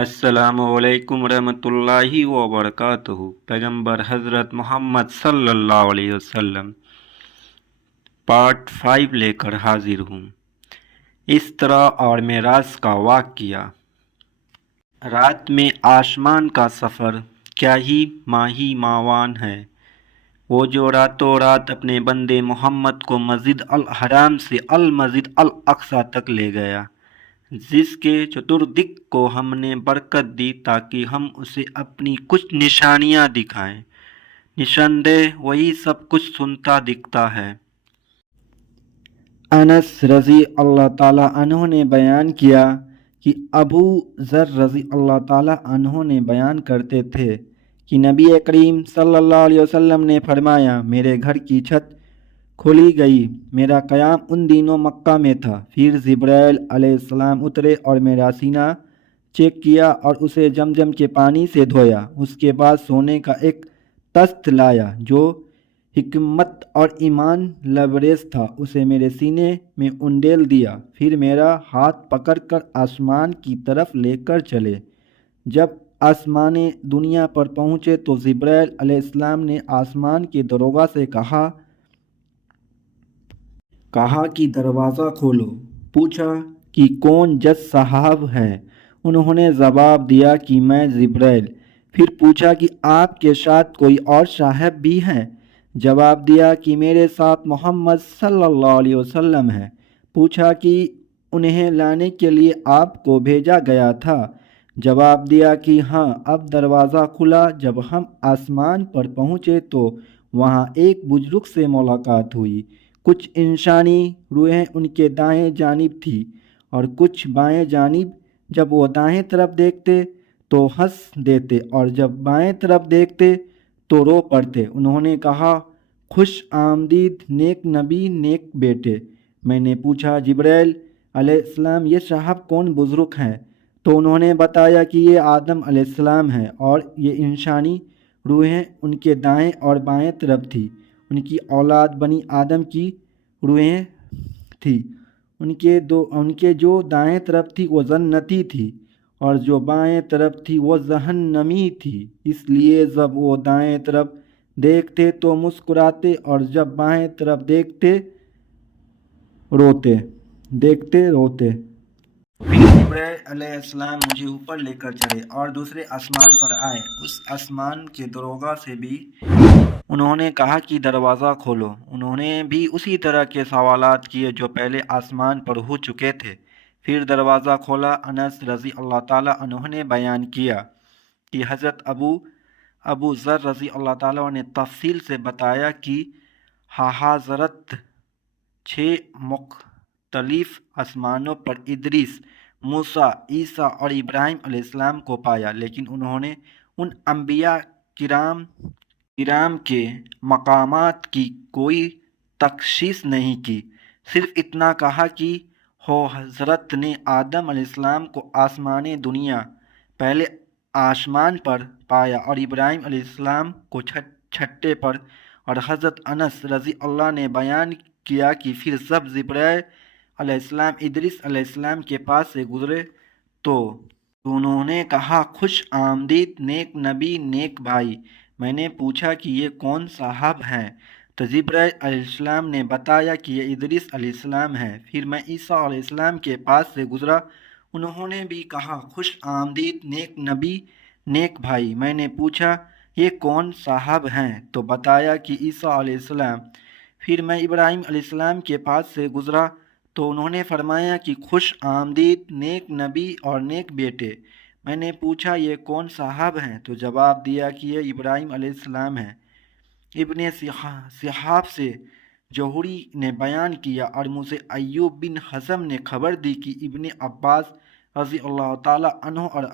السلام علیکم ورحمۃ اللہ وبرکاتہ۔ پیغمبر حضرت محمد صلی اللہ علیہ وسلم پارٹ 5 لے کر حاضر ہوں۔ اسرا اور معراج کا واقعہ۔ رات میں آسمان کا سفر کیا ہی ماہی ماوان ہے، وہ جو راتوں رات اپنے بندے محمد کو مسجد الحرام سے المسجد الاقصی تک لے گیا، جس کے چتردک کو ہم نے برکت دی تاکہ ہم اسے اپنی کچھ نشانیاں دکھائیں۔ نشاندہ وہی سب کچھ سنتا دکھتا ہے۔ انس رضی اللہ تعالیٰ عنہ نے بیان کیا کہ ابو ذر رضی اللہ تعالیٰ عنہ نے بیان کرتے تھے کہ نبی کریم صلی اللہ علیہ وسلم نے فرمایا، میرے گھر کی چھت کھولی گئی، میرا قیام ان دنوں مکہ میں تھا، پھر جبرائیل علیہ السلام اترے اور میرا سینہ چیک کیا اور اسے زمزم کے پانی سے دھویا، اس کے بعد سونے کا ایک تخت لایا جو حکمت اور ایمان لبریز تھا، اسے میرے سینے میں انڈیل دیا، پھر میرا ہاتھ پکڑ کر آسمان کی طرف لے کر چلے۔ جب آسمان دنیا پر پہنچے تو جبرائیل علیہ السلام نے آسمان کے دروغہ سے کہا کہ دروازہ کھولو۔ پوچھا کہ کون جج صاحب ہے؟ انہوں نے جواب دیا کہ میں جبرائیل۔ پھر پوچھا کہ آپ کے ساتھ کوئی اور صاحب بھی ہے؟ جواب دیا کہ میرے ساتھ محمد صلی اللہ علیہ وسلم ہے۔ پوچھا کہ انہیں لانے کے لیے آپ کو بھیجا گیا تھا؟ جواب دیا کہ ہاں۔ اب دروازہ کھلا۔ جب ہم آسمان پر پہنچے تو وہاں ایک بزرگ سے ملاقات ہوئی۔ کچھ انسانی روحیں ان کے دائیں جانب تھی اور کچھ بائیں جانب۔ جب وہ دائیں طرف دیکھتے تو ہنس دیتے اور جب بائیں طرف دیکھتے تو رو پڑتے۔ انہوں نے کہا، خوش آمدید نیک نبی نیک بیٹے۔ میں نے پوچھا، جبرائیل علیہ السلام، یہ صاحب کون بزرگ ہیں؟ تو انہوں نے بتایا کہ یہ آدم علیہ السلام ہیں اور یہ انسانی روحیں ان کے دائیں اور بائیں طرف تھی۔ ان کی اولاد بنی آدم کی روحیں تھی۔ ان کے جو دائیں طرف تھی وہ جنتی تھی اور جو بائیں طرف تھی وہ جہنمی تھی۔ اس لیے جب وہ دائیں طرف دیکھتے تو مسکراتے اور جب بائیں طرف دیکھتے روتے۔ پھر جبرائیل علیہ السلام مجھے اوپر لے کر چڑھے اور دوسرے آسمان پر آئے۔ اس آسمان کے دروغہ سے بھی انہوں نے کہا کہ دروازہ کھولو۔ انہوں نے بھی اسی طرح کے سوالات کیے جو پہلے آسمان پر ہو چکے تھے۔ پھر دروازہ کھولا۔ انس رضی اللہ تعالیٰ عنہ نے بیان کیا کہ حضرت ابو ذر رضی اللہ تعالیٰ عنہ نے تفصیل سے بتایا کہ حضرت 6 مختلف آسمانوں پر ادریس، موسیٰ، عیسیٰ اور ابراہیم علیہ السلام کو پایا، لیکن انہوں نے ان انبیاء کرام کے مقامات کی کوئی تخصیص نہیں کی، صرف اتنا کہا کہ حضرت نے آدم علیہ السلام کو آسمان دنیا پہلے آسمان پر پایا اور ابراہیم علیہ السلام کو چھٹے پر، اور حضرت انس رضی اللہ نے بیان کیا کہ پھر جب جبرائیل علیہ السلام ادریس علیہ السلام کے پاس سے گزرے تو انہوں نے کہا، خوش آمدید نیک نبی نیک بھائی۔ میں نے پوچھا کہ یہ کون صاحب ہیں؟ تو جبرائیل علیہ السلام نے بتایا کہ یہ ادریس علیہ السلام ہے۔ پھر میں عیسیٰ علیہ السلام کے پاس سے گزرا، انہوں نے بھی کہا، خوش آمدید نیک نبی نیک بھائی۔ میں نے پوچھا، یہ کون صاحب ہیں؟ تو بتایا کہ عیسیٰ علیہ السلام۔ پھر میں ابراہیم علیہ السلام کے پاس سے گزرا تو انہوں نے فرمایا کہ خوش آمدید نیک نبی اور نیک بیٹے۔ میں نے پوچھا، یہ کون صاحب ہیں؟ تو جواب دیا کہ یہ ابراہیم علیہ السلام ہیں۔ ابن صحاب سے جوہری نے بیان کیا اور مجھے ایوب بن حزم نے خبر دی کہ ابن عباس رضی اللہ تعالیٰ عنہ اور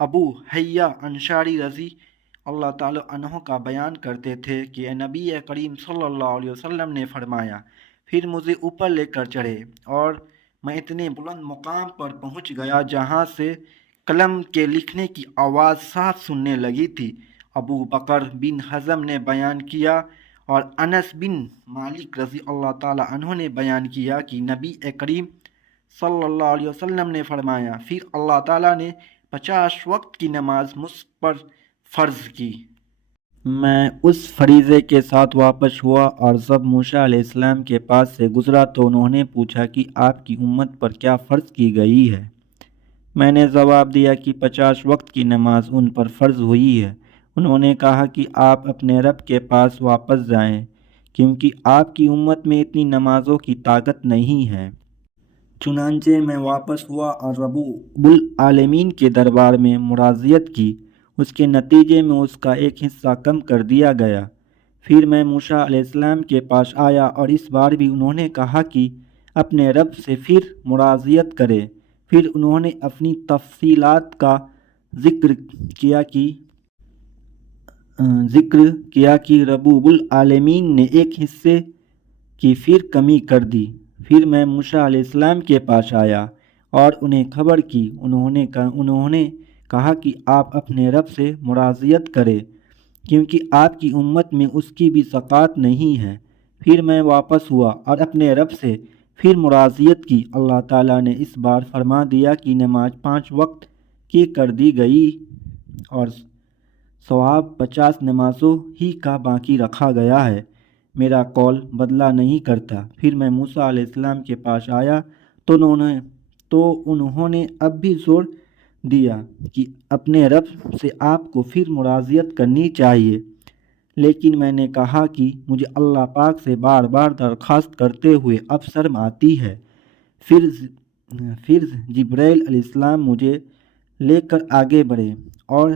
ابو حیہ انصاری رضی اللہ تعالیٰ عنہ کا بیان کرتے تھے کہ نبی کریم صلی اللہ علیہ وسلم نے فرمایا، پھر مجھے اوپر لے کر چڑھے اور میں اتنے بلند مقام پر پہنچ گیا جہاں سے قلم کے لکھنے کی آواز صاف سننے لگی تھی۔ ابو بکر بن حزم نے بیان کیا اور انس بن مالک رضی اللہ تعالیٰ عنہ نے بیان کیا کہ نبی کریم صلی اللہ علیہ وسلم نے فرمایا، پھر اللہ تعالیٰ نے 50 وقت کی نماز مجھ پر فرض کی۔ میں اس فریضے کے ساتھ واپس ہوا اور جب موسیٰ علیہ السلام کے پاس سے گزرا تو انہوں نے پوچھا کہ آپ کی امت پر کیا فرض کی گئی ہے؟ میں نے جواب دیا کہ 50 وقت کی نماز ان پر فرض ہوئی ہے۔ انہوں نے کہا کہ آپ اپنے رب کے پاس واپس جائیں کیونکہ آپ کی امت میں اتنی نمازوں کی طاقت نہیں ہے۔ چنانچہ میں واپس ہوا اور رب العالمین کے دربار میں مراجعت کی۔ اس کے نتیجے میں اس کا ایک حصہ کم کر دیا گیا۔ پھر میں موسیٰ علیہ السلام کے پاس آیا اور اس بار بھی انہوں نے کہا کہ اپنے رب سے پھر مراجعت کرے۔ پھر انہوں نے اپنی تفصیلات کا ذکر کیا کہ رب العالمین نے ایک حصے کی پھر کمی کر دی۔ پھر میں موسیٰ علیہ السلام کے پاس آیا اور انہیں خبر کی۔ انہوں نے کہا کہ آپ اپنے رب سے مراجعت کریں کیونکہ آپ کی امت میں اس کی بھی طاقت نہیں ہے۔ پھر میں واپس ہوا اور اپنے رب سے پھر مراجعت کی۔ اللہ تعالیٰ نے اس بار فرما دیا کہ نماز 5 وقت کی کر دی گئی اور ثواب 50 نمازوں ہی کا باقی رکھا گیا ہے۔ میرا قول بدلہ نہیں کرتا۔ پھر میں موسیٰ علیہ السلام کے پاس آیا تو انہوں نے اب بھی زور دیا کہ اپنے رب سے آپ کو پھر مراجعت کرنی چاہیے، لیکن میں نے کہا کہ مجھے اللہ پاک سے بار بار درخواست کرتے ہوئے اب شرم آتی ہے۔ پھر جبرائیل علیہ السلام مجھے لے کر آگے بڑھے اور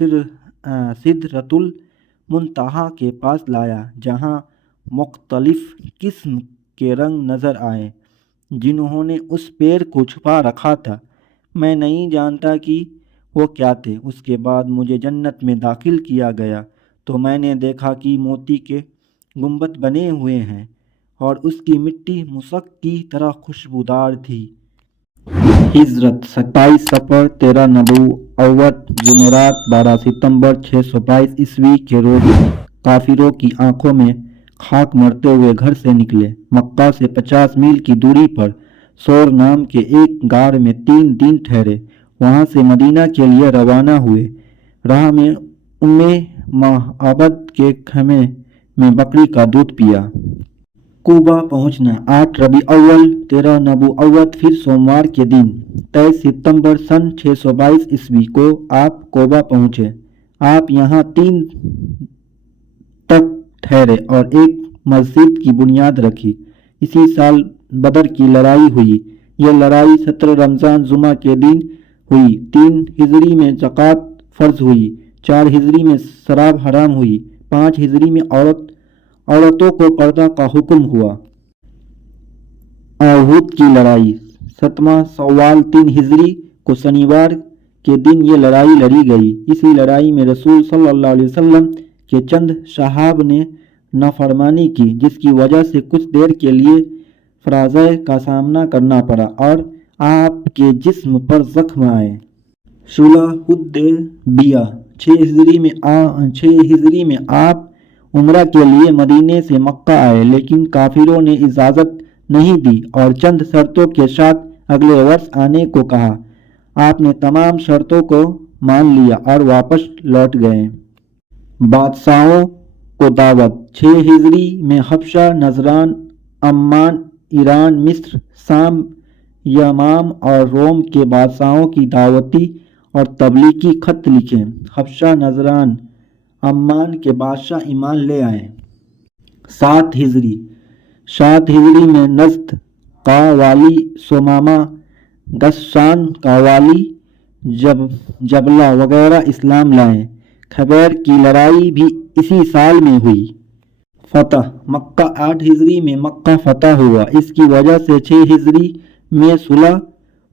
سدرۃ المنتہا کے پاس لایا، جہاں مختلف قسم کے رنگ نظر آئے جنہوں نے اس پیر کو چھپا رکھا تھا۔ میں نہیں جانتا کہ وہ کیا تھے۔ اس کے بعد مجھے جنت میں داخل کیا گیا تو میں نے دیکھا کہ موتی کے گنبد بنے ہوئے ہیں اور اس کی مٹی مسک کی طرح خوشبودار تھی۔ ہجرت 27 صفر 13 نبوت جمعرات 12 ستمبر 622 عیسوی کے روز کافروں کی آنکھوں میں خاک مرتے ہوئے گھر سے نکلے۔ مکہ سے 50 میل کی دوری پر سور نام کے ایک غار میں 3 دن ٹھہرے۔ وہاں سے مدینہ کے لیے روانہ ہوئے۔ راہ میں معبد کے خیمے میں بکری کا دودھ پیا۔ کوبہ پہنچنا 8 ربیع الاول 13 نبوت پھر سوموار کے دن 23 ستمبر سن 622 عیسوی کو آپ کوبہ پہنچے۔ آپ یہاں 3 تک ٹھہرے اور ایک مسجد کی بنیاد رکھی۔ اسی سال بدر کی لڑائی ہوئی۔ یہ لڑائی 17 رمضان جمعہ کے دن ہوئی۔ 3 ہجری میں زکوٰۃ فرض ہوئی۔ 4 ہجری میں شراب حرام ہوئی۔ 5 ہجری میں عورتوں کو پردہ کا حکم ہوا۔ احد کی لڑائی 7واں شوال 3 ہجری کو شنیوار کے دن یہ لڑائی لڑی گئی۔ اسی لڑائی میں رسول صلی اللہ علیہ وسلم کے چند صحابہ نے نافرمانی کی، جس کی وجہ سے کچھ دیر کے لیے فراغ کا سامنا کرنا پڑا اور آپ کے جسم پر زخم آئے۔ صلح حدیبیہ 6 ہجری میں آپ عمرہ کے لیے مدینے سے مکہ آئے، لیکن کافروں نے اجازت نہیں دی اور چند شرطوں کے ساتھ اگلے برس آنے کو کہا۔ آپ نے تمام شرطوں کو مان لیا اور واپس لوٹ گئے۔ بادشاہوں کو دعوت 6 ہجری میں حبشہ، نجران، عمان، ایران، مصر، شام، یمام اور روم کے بادشاہوں کی دعوتی اور تبلیغی خط لکھے۔ حبشہ، نجران، عمان کے بادشاہ ایمان لے آئے۔ 7 ہجری میں نجد کا والی ثمامہ، غسان کا والی جبلہ وغیرہ اسلام لائے۔ خیبر کی لڑائی بھی اسی سال میں ہوئی۔ فتح مکہ 8 ہجری میں مکہ فتح ہوا۔ اس کی وجہ سے 6 ہجری میں صلح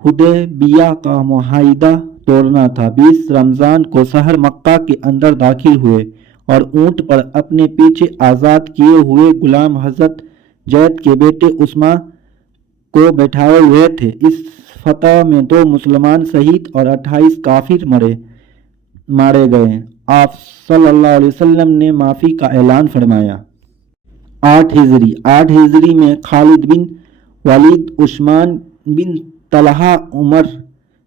حدیبیہ کا معاہدہ توڑنا تھا۔ 20 رمضان کو شہر مکہ کے اندر داخل ہوئے اور اونٹ پر اپنے پیچھے آزاد کیے ہوئے غلام حضرت زید کے بیٹے اسامہ کو بٹھائے ہوئے تھے۔ اس فتح میں 2 مسلمان شہید اور 28 کافر مارے گئے۔ آپ صلی اللہ علیہ وسلم نے معافی کا اعلان فرمایا۔ 8 ہجری میں خالد بن ولید، عثمان بن طلحہ، عمر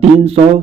300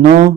9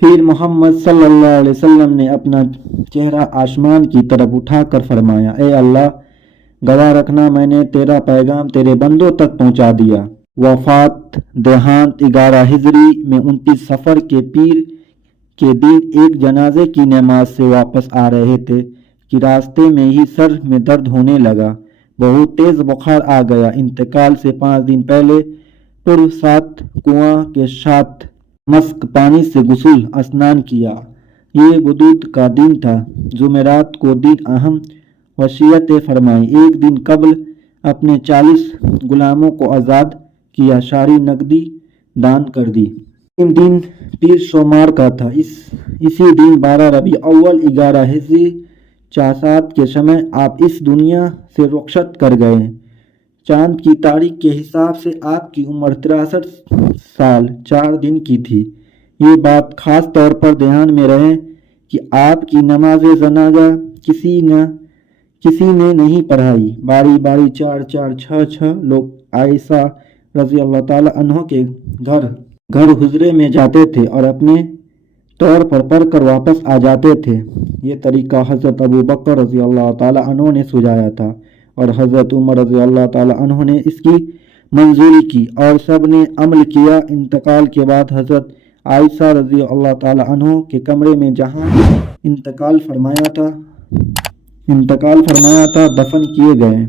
پھر محمد صلی اللہ علیہ وسلم نے اپنا چہرہ آسمان کی طرف اٹھا کر فرمایا، اے اللہ، گواہ رکھنا میں نے تیرا پیغام تیرے بندوں تک پہنچا دیا۔ وفات دیہانت 11 ہجری میں 29 سفر کے پیر کے دن ایک جنازے کی نماز سے واپس آ رہے تھے کہ راستے میں ہی سر میں درد ہونے لگا، بہت تیز بخار آ گیا۔ انتقال سے 5 دن پہلے پرسات کنواں کے ساتھ مسک پانی سے غسل اسنان کیا۔ یہ بدھ کا دن تھا۔ جمعرات کو دن اہم وصیتیں فرمائیں۔ ایک دن قبل اپنے 40 غلاموں کو آزاد کیا، ساری نقدی دان کر دی۔ تین دن پیر سوموار کا تھا۔ اسی دن 12 ربیع الاول 11 ہجری 47 کے سمے آپ اس دنیا سے رخصت کر گئے۔ چاند کی تاریخ کے حساب سے آپ کی عمر 63 سال 4 دن کی تھی۔ یہ بات خاص طور پر دھیان میں رہے کہ آپ کی نماز جنازہ کسی نے نہیں پڑھائی۔ باری باری 4 4 6 6 لوگ عائشہ رضی اللہ تعالی عنہ کے گھر حجرے میں جاتے تھے اور اپنے طور پر پڑھ کر واپس آ جاتے تھے۔ یہ طریقہ حضرت ابو بکر رضی اللہ تعالی عنہ نے سجایا تھا اور حضرت عمر رضی اللہ تعالی عنہ نے اس کی منظوری کی اور سب نے عمل کیا۔ انتقال کے بعد حضرت عائشہ رضی اللہ تعالی عنہ کے کمرے میں جہاں انتقال فرمایا تھا دفن کیے گئے۔